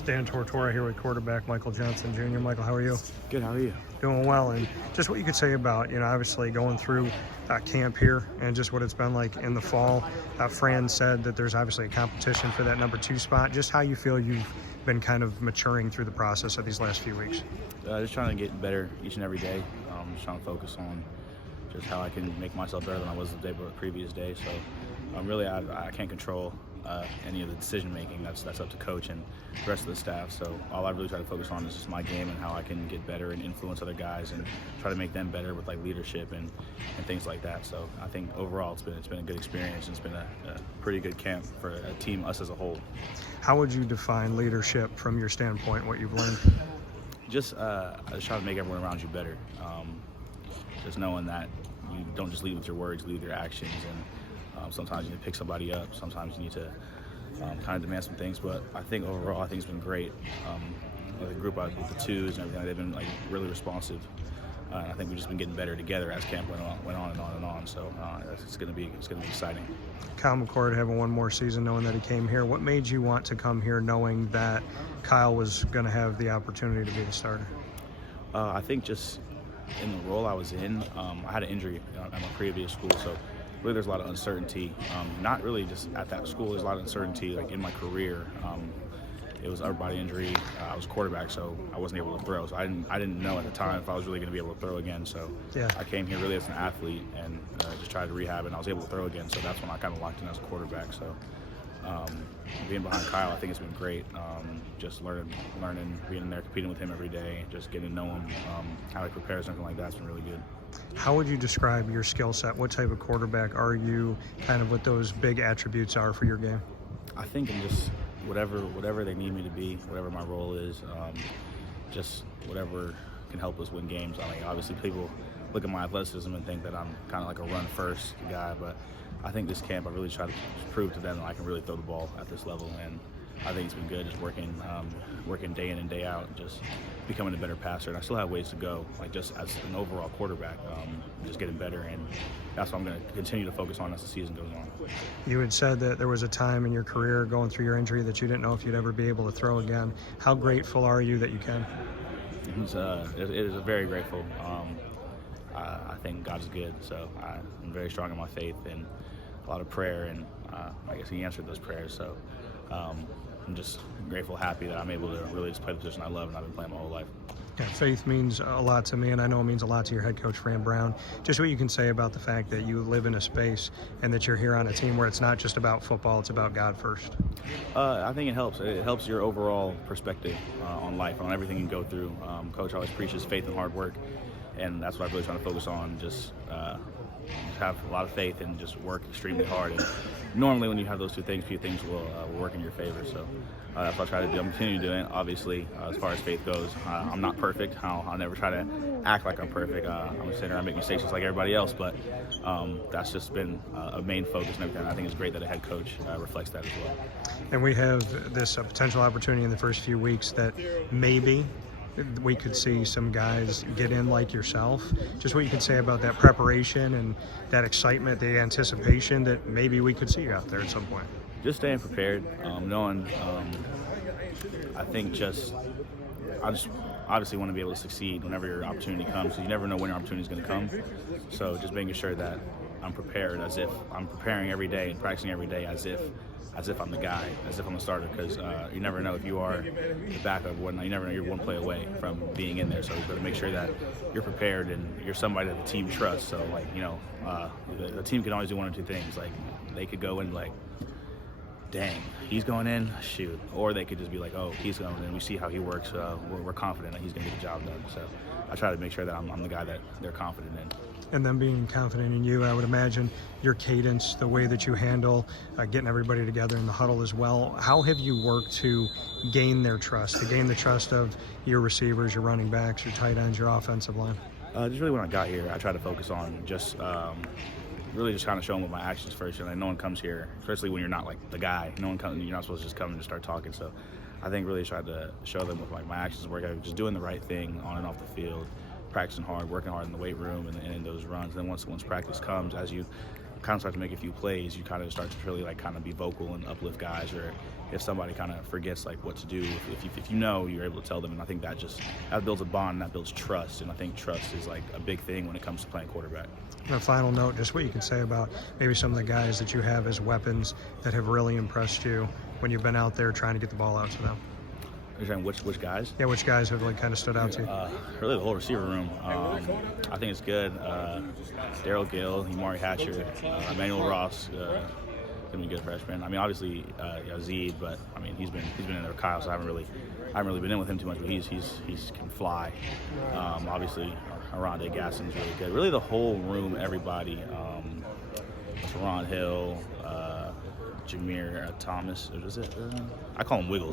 Dan Tortora here with quarterback Michael Johnson Jr. Michael, how are you? Good, how are you? Doing well, and just what you could say about, obviously going through camp here and just what it's been like in the fall. Fran said that there's obviously a competition for that number 2 spot. Just how you feel you've been kind of maturing through the process of these last few weeks. Just trying to get better each and every day. Just trying to focus on just how I can make myself better than I was the previous day. So really, I can't control any of the decision making. That's up to coach and the rest of the staff. So all I really try to focus on is just my game and how I can get better and influence other guys and try to make them better with like leadership and things like that. So I think overall it's been a good experience. It's been a pretty good camp for a team, us as a whole. How would you define leadership from your standpoint? What you've learned? Just try to make everyone around you better. Just knowing that you don't just lead with your words, lead with your actions, and sometimes you need to pick somebody up. Sometimes you need to kind of demand some things. But I think overall, I think it's been great. The group with the twos and everything, they've been like really responsive. I think we've just been getting better together as camp went on and on and on. So it's going to be exciting. Kyle McCord having one more season, knowing that he came here. What made you want to come here, knowing that Kyle was going to have the opportunity to be the starter? I think just in the role I was in, I had an injury at my previous school, so really there's a lot of uncertainty. Not really just at that school. There's a lot of uncertainty like in my career. It was upper body injury. I was quarterback, so I wasn't able to throw. So I didn't know at the time if I was really going to be able to throw again. So yeah. I came here really as an athlete and just tried to rehab, and I was able to throw again. So that's when I kind of locked in as a quarterback. So being behind Kyle, I think it's been great. Just learning, being in there, competing with him every day, just getting to know him, how he prepares, something like that's been really good. How would you describe your skill set? What type of quarterback are you? Kind of what those big attributes are for your game? I think I'm just whatever they need me to be, whatever my role is, just whatever can help us win games. I mean, obviously people look at my athleticism and think that I'm kind of like a run-first guy, but I think this camp I really try to prove to them that I can really throw the ball at this level, and I think it's been good just working day in and day out, and just becoming a better passer. And I still have ways to go, like just as an overall quarterback, just getting better, and that's what I'm going to continue to focus on as the season goes on. You had said that there was a time in your career going through your injury that you didn't know if you'd ever be able to throw again. How grateful are you that you can? It is very grateful. I think God's good, so I'm very strong in my faith and a lot of prayer, and I guess He answered those prayers. So I'm just grateful, happy that I'm able to really just play the position I love, and I've been playing my whole life. Yeah, faith means a lot to me, and I know it means a lot to your head coach, Fran Brown. Just what you can say about the fact that you live in a space and that you're here on a team where it's not just about football, it's about God first. I think it helps. It helps your overall perspective on life, on everything you go through. Coach always preaches faith and hard work, and that's what I'm really trying to focus on, just have a lot of faith and just work extremely hard. And normally when you have those two things, few things will work in your favor. So that's what I try to do. I'm continuing to do it. Obviously, as far as faith goes, I'm not perfect. I'll never try to act like I'm perfect. I'm a sinner. I make mistakes just like everybody else, but that's just been a main focus and everything. I think it's great that a head coach reflects that as well. And we have this potential opportunity in the first few weeks that maybe we could see some guys get in like yourself. Just what you could say about that preparation and that excitement, the anticipation that maybe we could see you out there at some point. Just staying prepared, knowing, I think I just obviously want to be able to succeed whenever your opportunity comes. So you never know when your opportunity is going to come. So just making sure that I'm prepared, as if I'm preparing every day and practicing every day as if I'm the guy, as if I'm the starter, because you never know if you are the backup or whatnot. You never know, you're one play away from being in there. So you've got to make sure that you're prepared and you're somebody that the team trusts. So the team can always do one or two things. Like they could go in like, dang, he's going in, shoot. Or they could just be like, oh, he's going in, we see how he works, we're confident that he's going to get the job done. So I try to make sure that I'm the guy that they're confident in. And then being confident in you, I would imagine your cadence, the way that you handle getting everybody together in the huddle as well. How have you worked to gain their trust, to gain the trust of your receivers, your running backs, your tight ends, your offensive line? Just really when I got here, I tried to focus on just really just kind of show them with my actions first. And no one comes here, especially when you're not like the guy. No one comes. You're not supposed to just come and just start talking. So I think really tried to show them with like my actions, work, just doing the right thing on and off the field, practicing hard, working hard in the weight room and in those runs. Then once practice comes, as you kind of start to make a few plays, you kind of start to really like kind of be vocal and uplift guys, or if somebody kind of forgets like what to do, if you know, you're able to tell them. And I think that builds a bond, and that builds trust. And I think trust is like a big thing when it comes to playing quarterback. On a final note, just what you can say about maybe some of the guys that you have as weapons that have really impressed you when you've been out there trying to get the ball out to them. You're saying which guys? Yeah, which guys have like kind of stood out to you? Really the whole receiver room. I think it's good. Daryl Gill, Amari Hatcher, Emmanuel Ross, gonna be a good freshman. I mean, obviously Zed, but I mean he's been in there with Kyle, so I haven't really been in with him too much. But he's can fly. Obviously, Arondé Gasson's really good. Really the whole room, everybody. Ron Hill, Jameer Thomas. Is it? I call him Wiggles.